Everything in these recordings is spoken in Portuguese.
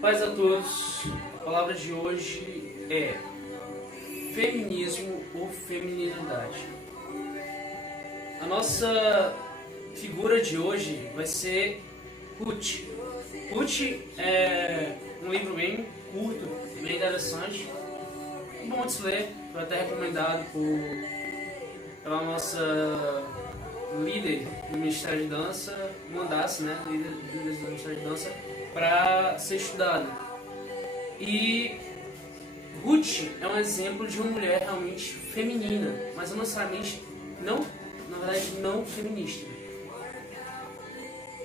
Paz a todos. A palavra de hoje é feminismo ou feminilidade. A nossa figura de hoje vai ser Ruth. Ruth é um livro bem curto, bem interessante, bom de se ler, foi até recomendado pela nossa líder do Ministério de Dança, líder do Ministério de Dança, para ser estudado. E Ruth é um exemplo de uma mulher realmente feminina, mas não necessariamente não feminista.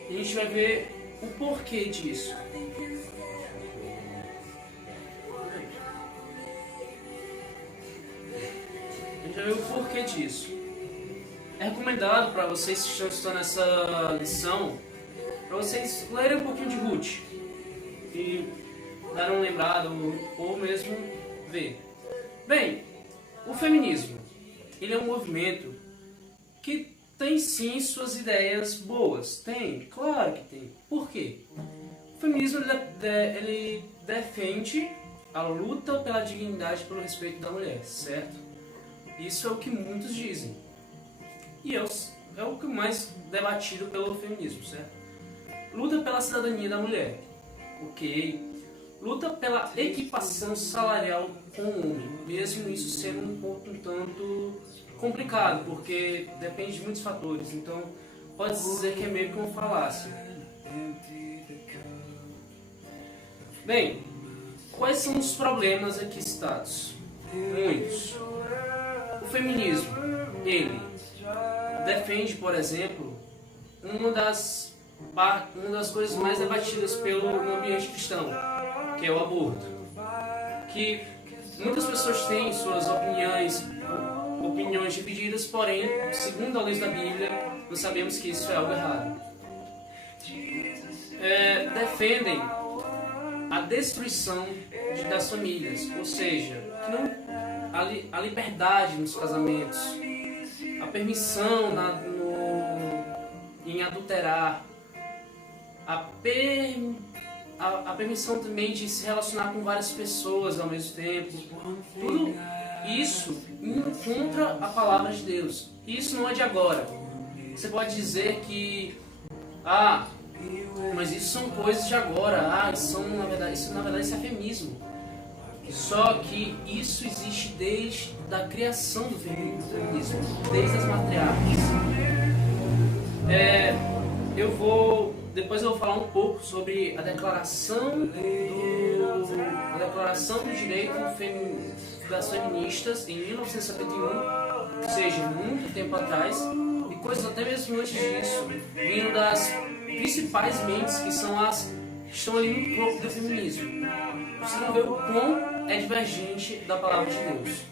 E a gente vai ver o porquê disso. A gente vai ver o porquê disso. É recomendado para vocês que estão estudando essa lição, para vocês lerem um pouquinho de Ruth e dar uma lembrada ou mesmo ver. Bem, o feminismo, ele é um movimento que tem sim suas ideias boas. Tem, claro que tem. Por quê? O feminismo ele defende a luta pela dignidade e pelo respeito da mulher, certo? Isso é o que muitos dizem. E é o que mais debatido pelo feminismo, certo? Luta pela cidadania da mulher, ok? Luta pela equiparação salarial com o homem, mesmo isso sendo um ponto um tanto complicado, porque depende de muitos fatores, então pode dizer que é meio que uma falácia. Bem, quais são os problemas aqui citados? Muitos. O feminismo, ele defende, por exemplo, uma das coisas mais debatidas no ambiente cristão, que é o aborto. Que muitas pessoas têm suas opiniões divididas, porém, segundo a luz da Bíblia, nós sabemos que isso é algo errado. Defendem a destruição das famílias, ou seja, a liberdade nos casamentos, a permissão em adulterar, a permissão também de se relacionar com várias pessoas ao mesmo tempo. Tudo isso contra a palavra de Deus. Isso não é de agora. Você pode dizer que mas isso são coisas de agora. Isso na verdade isso é feminismo. Só que isso existe desde a criação do feminismo, desde as matriarcas. Depois eu vou falar um pouco sobre a declaração do direito das feministas em 1971, ou seja, muito tempo atrás, e coisas até mesmo antes disso, vindo das principais mentes que estão ali no corpo do feminismo. Vocês vão ver o quão é divergente da palavra de Deus.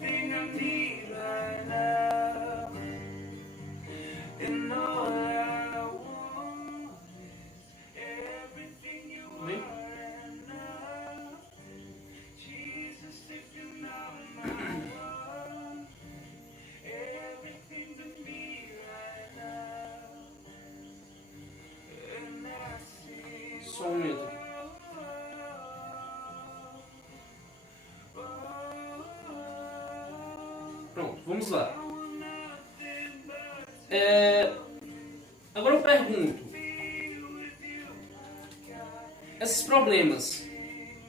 Só um momento. Pronto, vamos lá. Agora eu pergunto: esses problemas,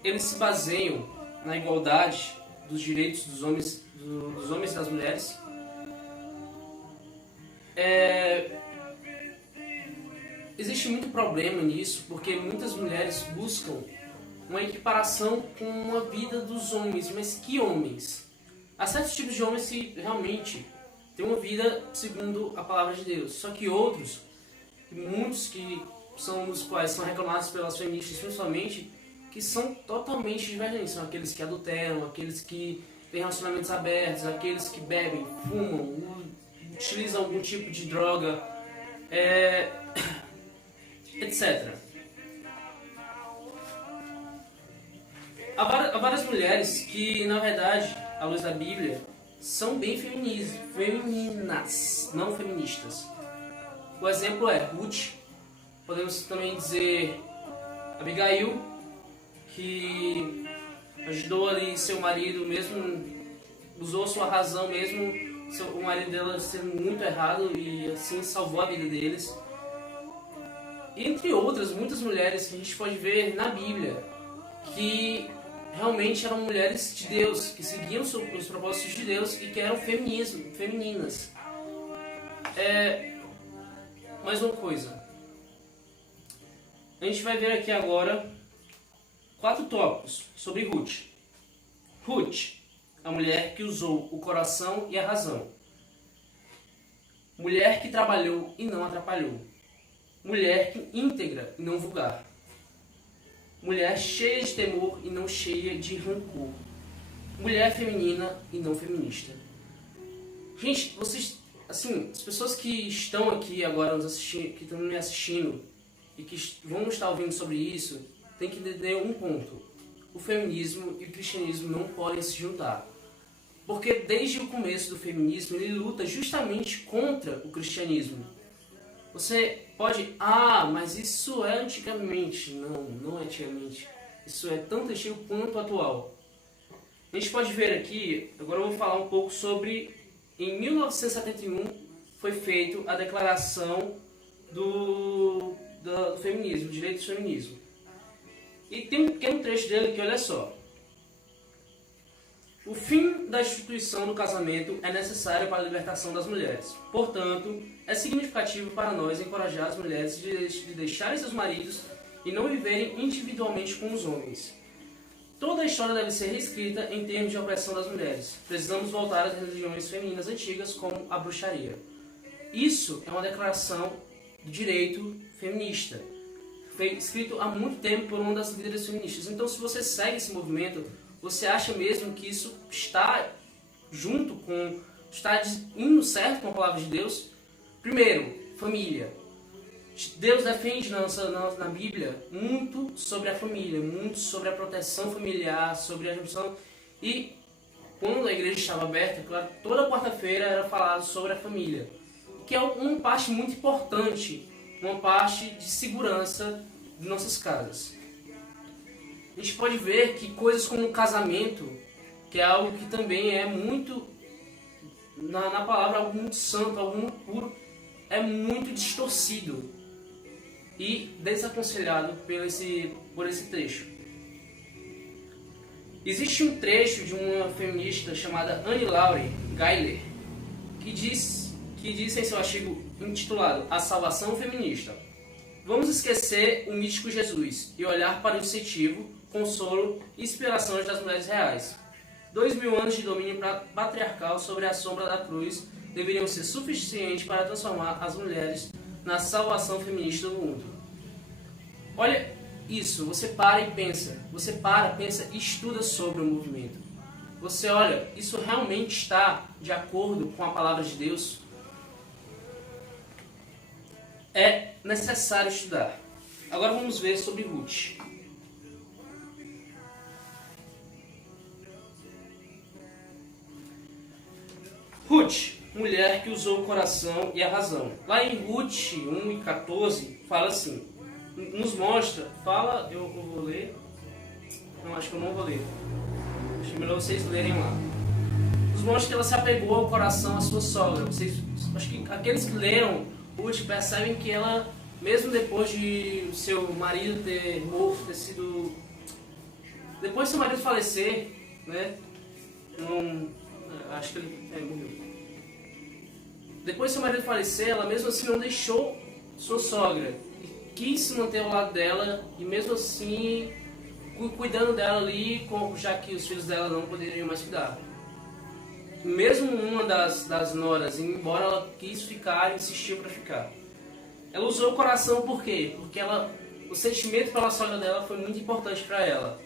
eles se baseiam na igualdade dos direitos dos homens e das mulheres? Existe muito problema nisso, porque muitas mulheres buscam uma equiparação com a vida dos homens, mas que homens? Há certos tipos de homens que realmente têm uma vida segundo a palavra de Deus, só que outros, muitos que são os quais são reclamados pelas feministas principalmente, que são totalmente divergentes, são aqueles que adulteram, aqueles que têm relacionamentos abertos, aqueles que bebem, fumam, utilizam algum tipo de droga, etc. Há várias mulheres que, na verdade, à luz da Bíblia, são bem femininas, não feministas. O exemplo é Ruth, podemos também dizer Abigail, que ajudou ali seu marido, mesmo usou sua razão mesmo, o marido dela sendo muito errado e assim salvou a vida deles. Entre outras, muitas mulheres que a gente pode ver na Bíblia, que realmente eram mulheres de Deus, que seguiam os propósitos de Deus e que eram femininas. Mais uma coisa. A gente vai ver aqui agora 4 tópicos sobre Ruth. Ruth, a mulher que usou o coração e a razão. Mulher que trabalhou e não atrapalhou. Mulher que íntegra e não vulgar. Mulher cheia de temor e não cheia de rancor. Mulher feminina e não feminista. Gente, vocês, assim, as pessoas que estão aqui agora nos assistindo, que estão me assistindo e que vão estar ouvindo sobre isso, tem que entender um ponto. O feminismo e o cristianismo não podem se juntar. Porque desde o começo do feminismo, ele luta justamente contra o cristianismo. Você pode, mas isso é antigamente. Não, não é antigamente. Isso é tanto antigo quanto atual. A gente pode ver aqui, agora eu vou falar um pouco sobre, em 1971 foi feita a declaração do feminismo, do direito do feminismo. E tem um pequeno trecho dele que, olha só. O fim da instituição do casamento é necessário para a libertação das mulheres. Portanto, é significativo para nós encorajar as mulheres de deixarem seus maridos e não viverem individualmente com os homens. Toda a história deve ser reescrita em termos de opressão das mulheres. Precisamos voltar às religiões femininas antigas, como a bruxaria. Isso é uma declaração do direito feminista. Foi escrito há muito tempo por uma das líderes feministas. Então, se você segue esse movimento, você acha mesmo que isso está está indo certo com a palavra de Deus? Primeiro, família. Deus defende na Bíblia muito sobre a família, muito sobre a proteção familiar, sobre a junção. E quando a igreja estava aberta, claro, toda quarta-feira era falado sobre a família, que é uma parte muito importante, uma parte de segurança de nossas casas. A gente pode ver que coisas como o casamento, que é algo que também é muito, na palavra, algo muito santo, algo muito puro, é muito distorcido e desaconselhado por esse trecho. Existe um trecho de uma feminista chamada Anne Laurie Geiler que diz em seu artigo intitulado A Salvação Feminista: vamos esquecer o místico Jesus e olhar para o incentivo, consolo e inspirações das mulheres reais. 2000 anos de domínio patriarcal sobre a sombra da cruz deveriam ser suficientes para transformar as mulheres na salvação feminista do mundo. Olha isso, você para e pensa. Você pensa e estuda sobre o movimento. Você olha, isso realmente está de acordo com a palavra de Deus? É necessário estudar. Agora vamos ver sobre Ruth. Ruth, mulher que usou o coração e a razão. Lá em Ruth 1:14 fala assim, nos mostra, eu vou ler, não, acho que eu não vou ler, acho melhor vocês lerem lá. Nos mostra que ela se apegou ao coração à sua sogra. Acho que aqueles que leram Ruth percebem que ela, mesmo depois de seu marido ter morto, depois de seu marido falecer, né, acho que ele morreu. Depois de seu marido falecer, ela mesmo assim não deixou sua sogra. E quis se manter ao lado dela e mesmo assim cuidando dela ali, já que os filhos dela não poderiam mais cuidar. Mesmo uma das noras, embora ela quis ficar, insistiu para ficar. Ela usou o coração por quê? Porque o sentimento pela sogra dela foi muito importante para ela.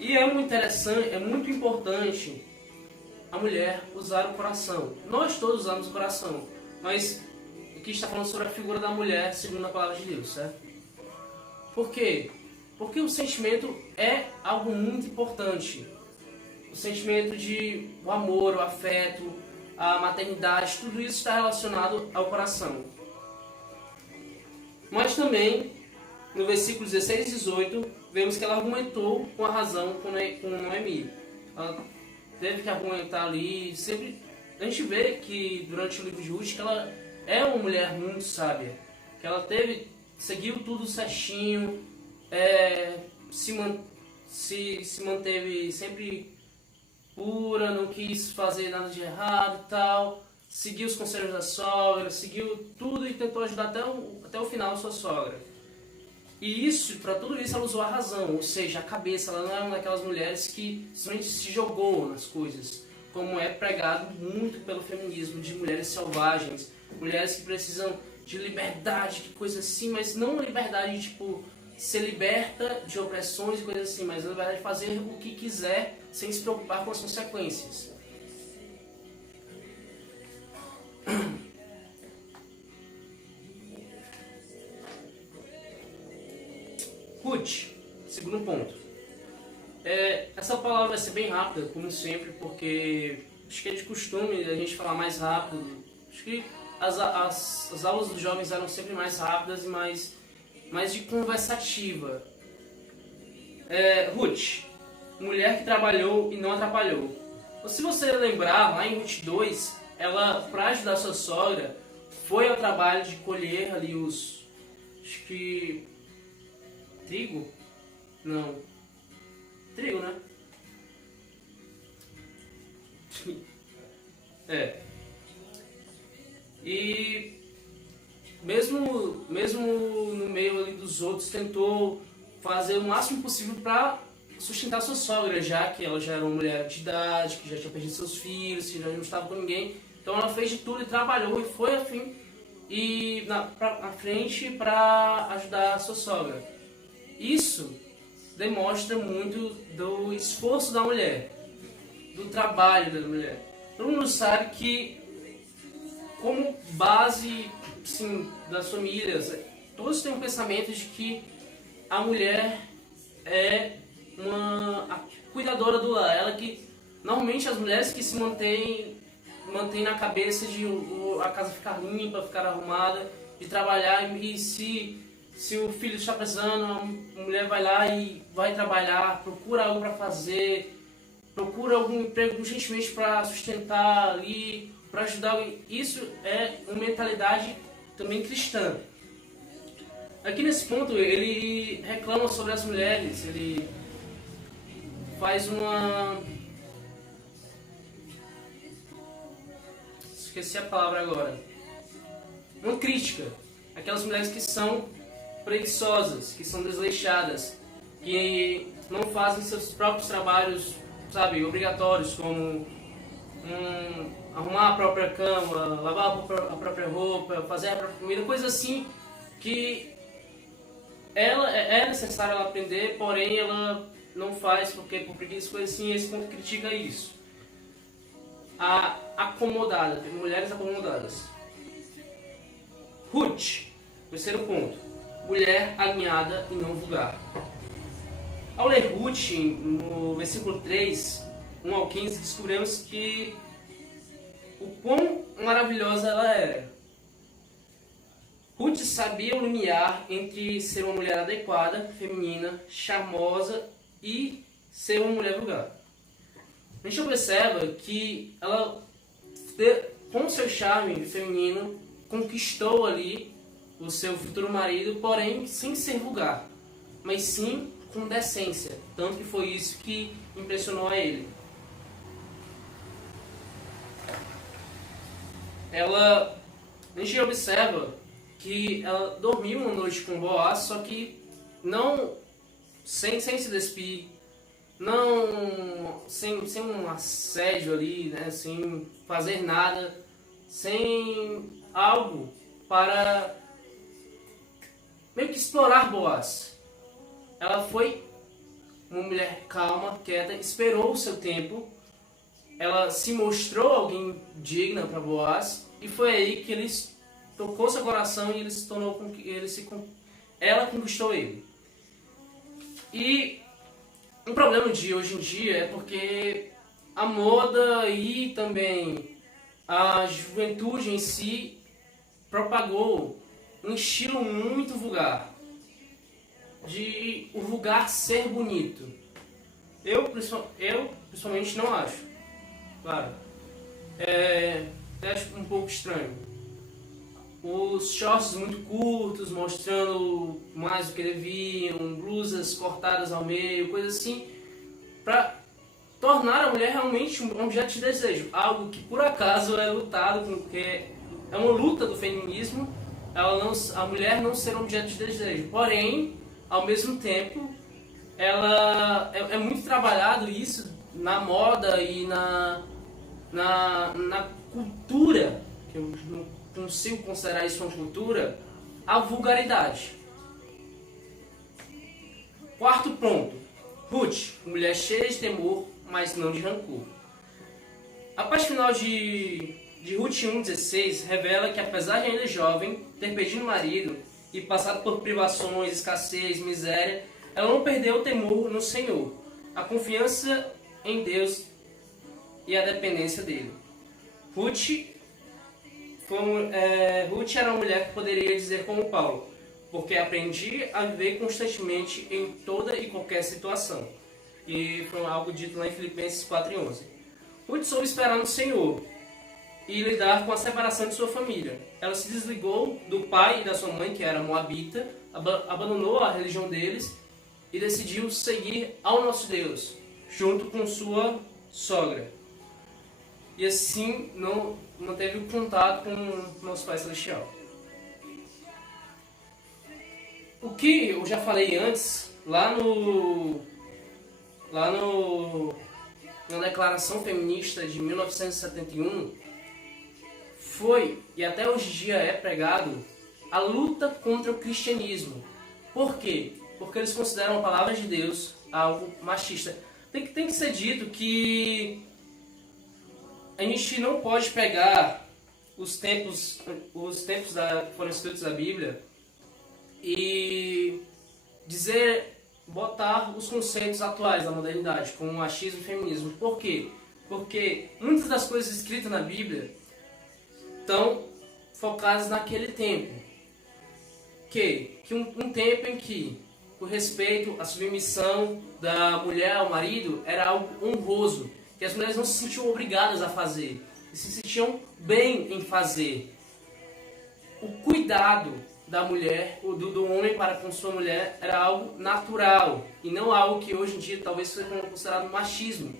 E é muito interessante, é muito importante a mulher usar o coração. Nós todos usamos o coração, mas aqui está falando sobre a figura da mulher segundo a palavra de Deus, certo? Por quê? Porque o sentimento é algo muito importante. O sentimento de o amor, o afeto, a maternidade, tudo isso está relacionado ao coração. Mas também no versículo 16 e 18, vemos que ela argumentou com a razão com Noemi. Ela teve que argumentar ali, sempre. A gente vê que durante o livro de Ruth que ela é uma mulher muito sábia, que ela seguiu tudo certinho, se manteve sempre pura, não quis fazer nada de errado e tal, seguiu os conselhos da sogra, seguiu tudo e tentou ajudar até o final a sua sogra. E para tudo isso ela usou a razão, ou seja, a cabeça. Ela não é uma daquelas mulheres que simplesmente se jogou nas coisas, como é pregado muito pelo feminismo, de mulheres selvagens, mulheres que precisam de liberdade, de coisa assim, mas não liberdade tipo ser liberta de opressões e coisas assim, mas a liberdade de fazer o que quiser sem se preocupar com as consequências. Ruth, segundo ponto. Essa palavra vai ser bem rápida, como sempre, porque acho que é de costume a gente falar mais rápido. Acho que as aulas dos jovens eram sempre mais rápidas e mais de conversativa. Ruth, mulher que trabalhou e não atrapalhou. Se você lembrar, lá em Ruth 2, ela, para ajudar sua sogra, foi ao trabalho de colher ali acho que trigo? Não. Trigo, né? E mesmo no meio ali dos outros, tentou fazer o máximo possível para sustentar sua sogra, já que ela já era uma mulher de idade, que já tinha perdido seus filhos, que já não estava com ninguém. Então ela fez de tudo e trabalhou e foi à frente para ajudar a sua sogra. Isso demonstra muito do esforço da mulher, do trabalho da mulher. Todo mundo sabe que, como base, sim, das famílias, todos têm um pensamento de que a mulher é a cuidadora do lar. Ela que, normalmente, as mulheres que se mantêm na cabeça de a casa ficar limpa, ficar arrumada, de trabalhar, e se o filho está precisando, a mulher vai lá e vai trabalhar, procura algo para fazer, procura algum emprego urgentemente para sustentar ali, para ajudar. Isso é uma mentalidade também cristã. Aqui nesse ponto ele reclama sobre as mulheres, ele faz esqueci a palavra agora. Uma crítica. Aquelas mulheres que são preguiçosas, que são desleixadas, que não fazem seus próprios trabalhos, sabe, obrigatórios, como arrumar a própria cama, lavar a própria roupa, fazer a própria comida, coisas assim que é necessário ela aprender, porém ela não faz porque por preguiça, coisas assim. Esse ponto critica isso. Mulheres acomodadas. Ruth, terceiro ponto. Mulher alinhada e não vulgar. Ao ler Ruth, no versículo 3, 1 ao 15, descobrimos que o quão maravilhosa ela era. Ruth sabia o limiar entre ser uma mulher adequada, feminina, charmosa e ser uma mulher vulgar. A gente observa que ela, com seu charme feminino, conquistou ali o seu futuro marido, porém sem ser vulgar, mas sim com decência. Tanto que foi isso que impressionou a ele. A gente observa que ela dormiu uma noite com Boaz, só que não sem se despir, não sem um assédio ali, né, sem fazer nada, sem algo para meio que explorar Boaz. Ela foi uma mulher calma, quieta, esperou o seu tempo, ela se mostrou alguém digna para Boaz, e foi aí que ele tocou seu coração e ele se tornou, ela conquistou ele. E um problema de hoje em dia é porque a moda e também a juventude em si propagou um estilo muito vulgar. de o vulgar ser bonito. Eu principalmente não acho. Claro. Acho um pouco estranho. Os shorts muito curtos, mostrando mais do que deviam, blusas cortadas ao meio, coisa assim, pra tornar a mulher realmente um objeto de desejo. Algo que por acaso é lutado, porque é uma luta do feminismo, a mulher não ser um objeto de desejo. Porém, ao mesmo tempo, ela é muito trabalhado isso na moda e na cultura, que eu não consigo considerar isso uma cultura, a vulgaridade. Quarto ponto. Ruth, mulher cheia de temor, mas não de rancor. A parte final de Ruth 1,16 revela que, apesar de ainda jovem, ter perdido o marido e passado por privações, escassez, miséria, ela não perdeu o temor no Senhor, a confiança em Deus e a dependência dele. Ruth era uma mulher que poderia dizer como Paulo, porque aprendi a viver constantemente em toda e qualquer situação. E foi algo dito lá em Filipenses 4:11. Ruth soube esperar no Senhor e lidar com a separação de sua família. Ela se desligou do pai e da sua mãe, que era moabita, abandonou a religião deles e decidiu seguir ao nosso Deus, junto com sua sogra. E assim não manteve o contato com o nosso Pai Celestial. O que eu já falei antes, na Declaração Feminista de 1971, foi, e até hoje em dia é pregado, a luta contra o cristianismo. Por quê? Porque eles consideram a palavra de Deus algo machista. Tem que ser dito que a gente não pode pegar os tempos que foram escritos na Bíblia e botar os conceitos atuais da modernidade, como o machismo e o feminismo. Por quê? Porque muitas das coisas escritas na Bíblia estão focadas naquele tempo. Um tempo em que o respeito, a submissão da mulher ao marido era algo honroso, que as mulheres não se sentiam obrigadas a fazer, e se sentiam bem em fazer. O cuidado da mulher, do homem para com sua mulher, era algo natural, e não algo que hoje em dia talvez seja considerado machismo.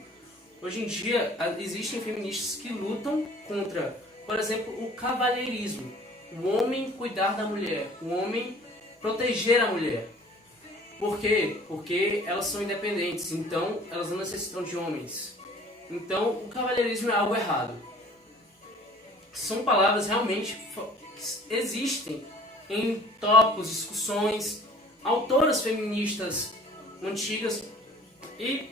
Hoje em dia existem feministas que lutam contra, por exemplo, o cavalheirismo. O homem cuidar da mulher, o homem proteger a mulher. Por quê? Porque elas são independentes, então elas não necessitam de homens. Então o cavalheirismo é algo errado. São palavras realmente que existem em tópicos, discussões, autoras feministas antigas e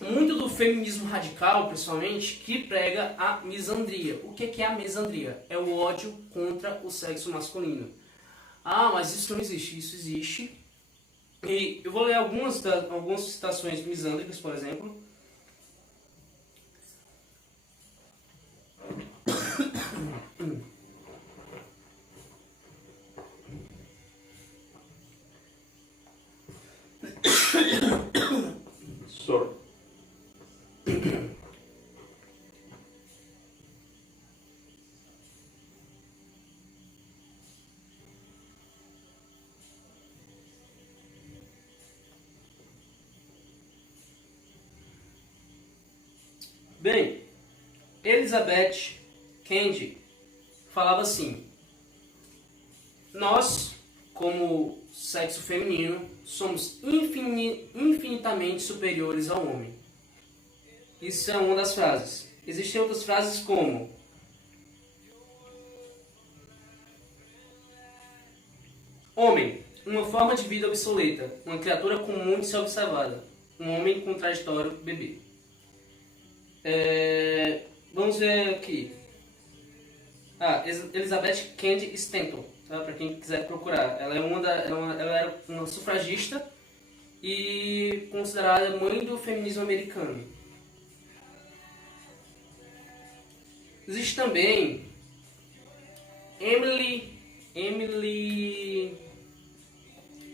muito do feminismo radical, principalmente, que prega a misandria. O que é a misandria? É o ódio contra o sexo masculino. Ah, mas isso não existe. Isso existe. E eu vou ler algumas citações misândricas, por exemplo. Sorry. Bem, Elizabeth Kendi falava assim: nós, como sexo feminino, somos infinitamente superiores ao homem. Isso é uma das frases. Existem outras frases como: homem, uma forma de vida obsoleta, uma criatura comum de ser observada, um homem contraditório bebê. Vamos ver aqui. Elizabeth Cady Stanton, tá? Para quem quiser procurar. Ela era uma sufragista e considerada mãe do feminismo americano. Existe também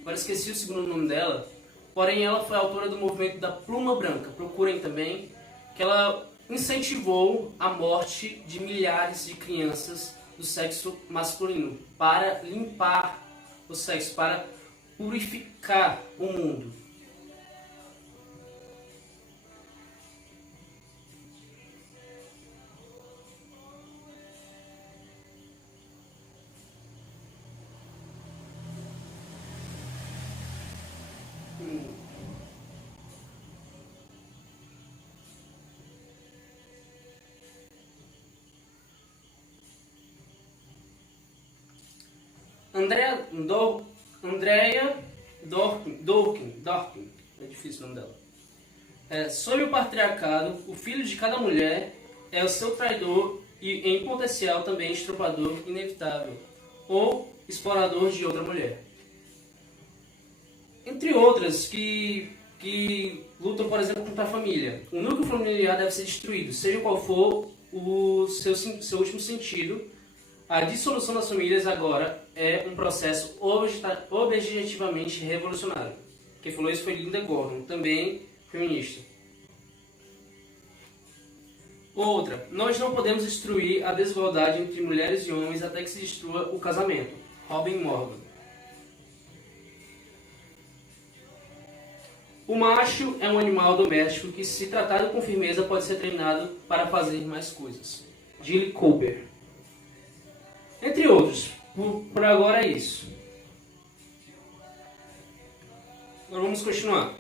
agora esqueci o segundo nome dela, porém ela foi autora do movimento da Pluma Branca, procurem também, que ela incentivou a morte de milhares de crianças do sexo masculino para limpar o sexo, para purificar o mundo. Andrea Dworkin, é difícil o nome dela. Sob o patriarcado, o filho de cada mulher é o seu traidor e, em potencial, também estuprador inevitável, ou explorador de outra mulher. Entre outras que lutam, por exemplo, contra a família. O núcleo familiar deve ser destruído, seja qual for o seu último sentido. A dissolução das famílias agora é um processo objetivamente revolucionário. Quem falou isso foi Linda Gordon, também feminista. Outra, nós não podemos destruir a desigualdade entre mulheres e homens até que se destrua o casamento. Robin Morgan. O macho é um animal doméstico que, se tratado com firmeza, pode ser treinado para fazer mais coisas. Jill Cooper. Entre outros. Por agora é isso. Agora vamos continuar.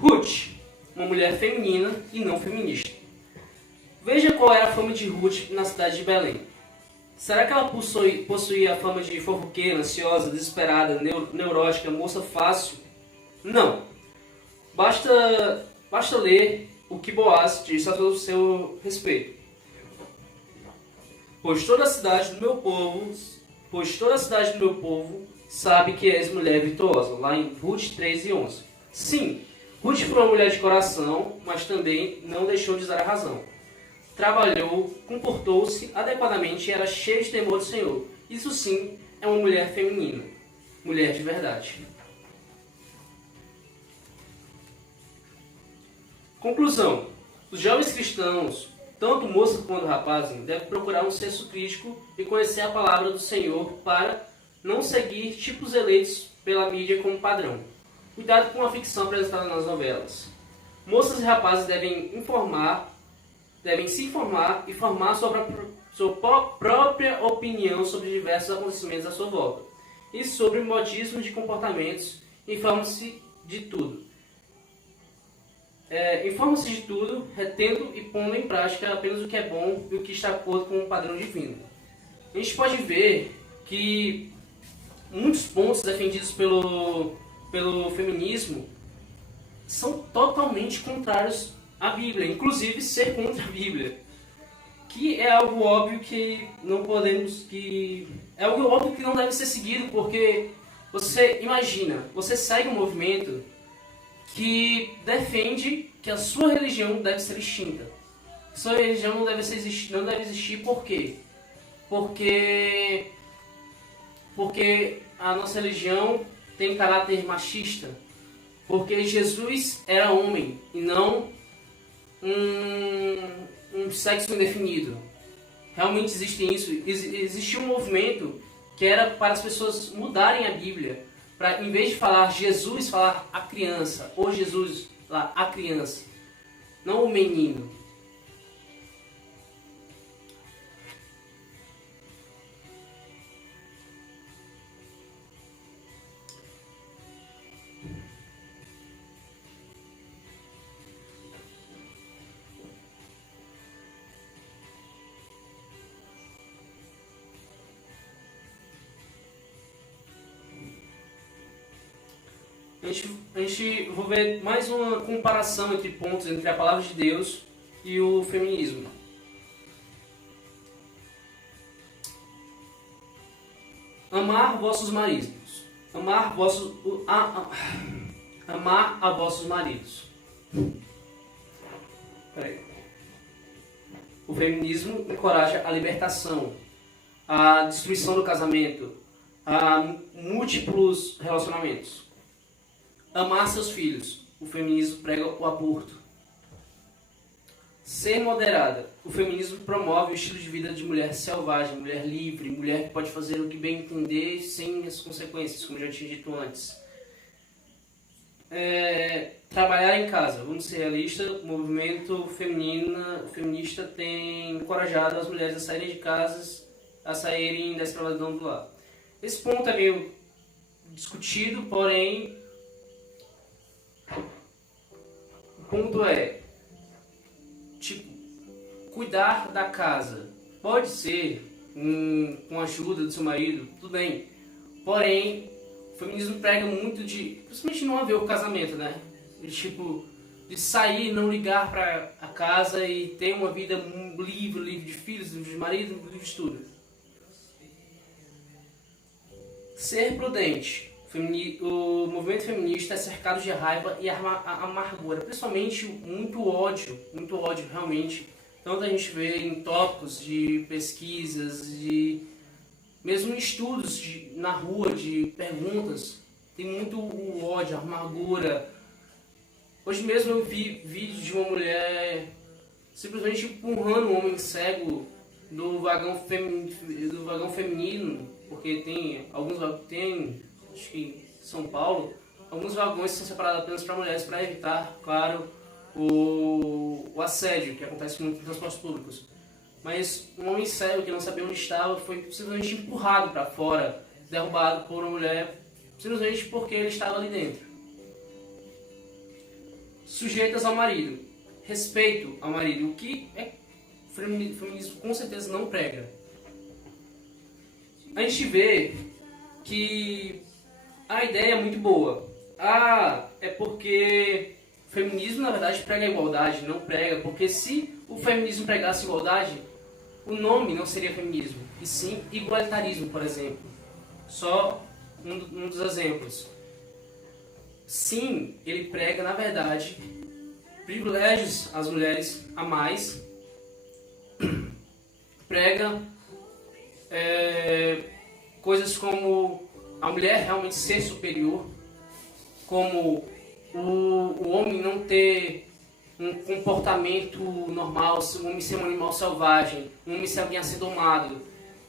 Ruth, uma mulher feminina e não feminista. Veja qual era a fama de Ruth na cidade de Belém. Será que ela possuía a fama de fofoqueira, ansiosa, desesperada, neurótica, moça fácil? Não. Basta ler o que Boaz disse a seu respeito. Pois toda a cidade do meu povo sabe que és mulher virtuosa. Lá em Ruth 3:11. Sim, Ruth foi uma mulher de coração, mas também não deixou de usar a razão. Trabalhou, comportou-se adequadamente e era cheia de temor do Senhor. Isso sim é uma mulher feminina. Mulher de verdade. Conclusão. Os jovens cristãos, tanto moças quanto rapazes, devem procurar um senso crítico e conhecer a palavra do Senhor para não seguir tipos eleitos pela mídia como padrão. Cuidado com a ficção apresentada nas novelas. Moças e rapazes devem se informar e formar sua própria opinião sobre diversos acontecimentos à sua volta. E sobre modismos de comportamentos, informe-se de tudo. Informa-se de tudo, retendo e pondo em prática apenas o que é bom e o que está de acordo com o padrão divino. A gente pode ver que muitos pontos defendidos pelo feminismo são totalmente contrários à Bíblia, inclusive ser contra a Bíblia, que é algo óbvio que não podemos, é algo óbvio que não deve ser seguido, porque você imagina, você segue um movimento que defende que a sua religião deve ser extinta. Sua religião não deve existir por quê? Porque a nossa religião tem caráter machista. Porque Jesus era homem e não um sexo indefinido. Realmente existe isso. Existia um movimento que era para as pessoas mudarem a Bíblia. Para, em vez de falar Jesus, falar a criança. Ou Jesus, lá, a criança. Não o menino. A gente vou ver mais uma comparação entre pontos entre a palavra de Deus e o feminismo. Amar vossos maridos. Amar a vossos maridos. Peraí. O feminismo encoraja a libertação, a destruição do casamento, a múltiplos relacionamentos. Amar seus filhos. O feminismo prega o aborto. Ser moderada. O feminismo promove o estilo de vida de mulher selvagem, mulher livre, mulher que pode fazer o que bem entender sem as consequências, como eu já tinha dito antes. Trabalhar em casa. Vamos ser realistas, o movimento feminista tem encorajado as mulheres a saírem de casa, a saírem da escravidão do lar. Esse ponto é meio discutido, porém, o ponto é, cuidar da casa. Pode ser com a ajuda do seu marido, tudo bem. Porém, o feminismo prega muito principalmente não haver o casamento, né? De sair, não ligar para a casa e ter uma vida livre de filhos, livre de marido, livre de tudo. Ser prudente. O movimento feminista é cercado de raiva e amargura, principalmente muito ódio realmente. Tanto a gente vê em tópicos de pesquisas, mesmo em estudos na rua, de perguntas, tem muito o ódio, a amargura. Hoje mesmo eu vi vídeo de uma mulher simplesmente empurrando um homem cego do vagão feminino, porque acho que em São Paulo, alguns vagões são separados apenas para mulheres, para evitar, claro, o assédio, que acontece muito em transportes públicos. Mas um homem cego que não sabia onde estava foi simplesmente empurrado para fora, derrubado por uma mulher, simplesmente porque ele estava ali dentro. Sujeitas ao marido. Respeito ao marido, o que o feminismo com certeza não prega. A gente vê que a ideia é muito boa. É porque o feminismo, na verdade, prega a igualdade, não prega, porque se o feminismo pregasse igualdade, o nome não seria feminismo, e sim igualitarismo, por exemplo. Só um dos exemplos. Sim, ele prega, na verdade, privilégios às mulheres a mais, prega coisas como a mulher realmente ser superior, como o homem não ter um comportamento normal, o homem ser um animal selvagem, o homem ser alguém a ser domado.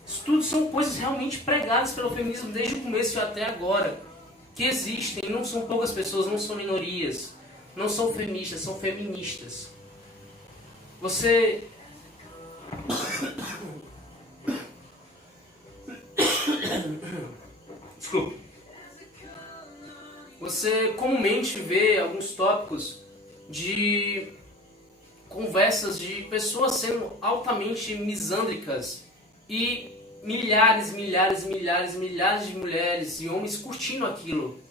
Isso tudo são coisas realmente pregadas pelo feminismo desde o começo e até agora, que existem, não são poucas pessoas, não são minorias, não são feministas, são feministas. Você... Desculpa. Você comumente vê alguns tópicos de conversas de pessoas sendo altamente misândricas e milhares de mulheres e homens curtindo aquilo,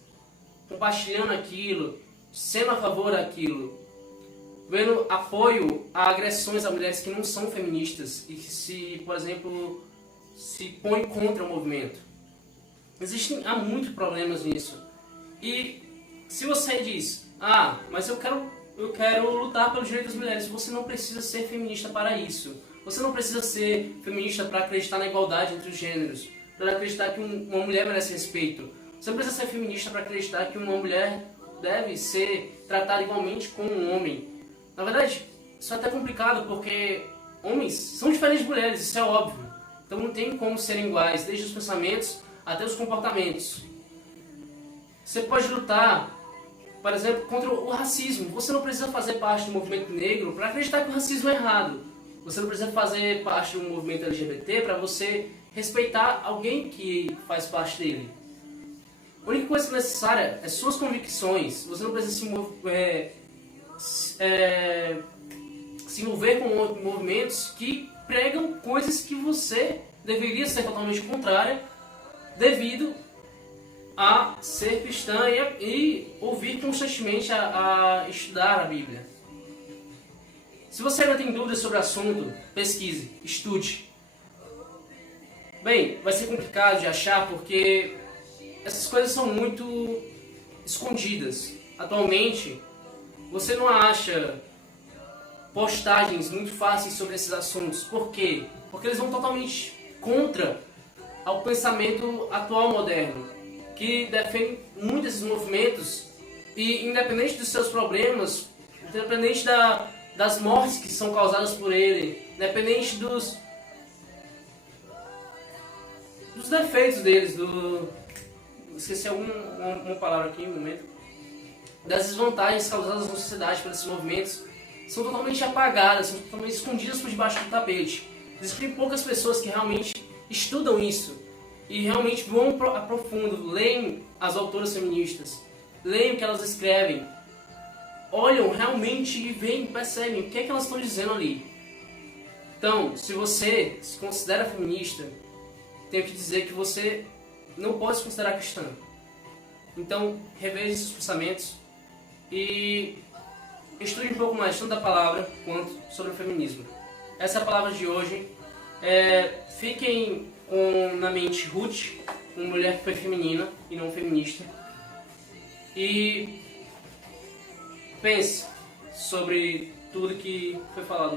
compartilhando aquilo, sendo a favor daquilo, vendo apoio a agressões a mulheres que não são feministas e que por exemplo, se põem contra o movimento. Há muitos problemas nisso. E se você diz, mas eu quero lutar pelos direitos das mulheres, você não precisa ser feminista para isso. Você não precisa ser feminista para acreditar na igualdade entre os gêneros, para acreditar que uma mulher merece respeito. Você não precisa ser feminista para acreditar que uma mulher deve ser tratada igualmente como um homem. Na verdade, isso é até complicado, porque homens são diferentes de mulheres, isso é óbvio. Então não tem como serem iguais, desde os pensamentos até os comportamentos. Você pode lutar, por exemplo, contra o racismo. Você não precisa fazer parte do movimento negro para acreditar que o racismo é errado. Você não precisa fazer parte do movimento LGBT para você respeitar alguém que faz parte dele. A única coisa necessária é suas convicções. Você não precisa se envolver com movimentos que pregam coisas que você deveria ser totalmente contrária devido a ser cristã e ouvir constantemente a estudar a Bíblia. Se você ainda tem dúvidas sobre o assunto, pesquise, estude. Bem, vai ser complicado de achar porque essas coisas são muito escondidas. Atualmente, você não acha postagens muito fáceis sobre esses assuntos. Por quê? Porque eles vão totalmente contra ao pensamento atual moderno, que defende muito esses movimentos e, independente dos seus problemas, independente das mortes que são causadas por ele, independente dos defeitos deles, esqueci uma palavra aqui no momento, das desvantagens causadas na sociedade por esses movimentos, são totalmente apagadas, são totalmente escondidas por debaixo do tapete. Existem poucas pessoas que realmente estudam isso e realmente vão a profundo, leem as autoras feministas, leem o que elas escrevem, olham realmente e veem, percebem o que é que elas estão dizendo ali. Então, se você se considera feminista, tenho que dizer que você não pode se considerar cristã. Então, reveja seus pensamentos e estude um pouco mais tanto da palavra quanto sobre o feminismo. Essa é a palavra de hoje. Fiquem na mente Ruth, uma mulher que foi feminina e não feminista. E pense sobre tudo que foi falado.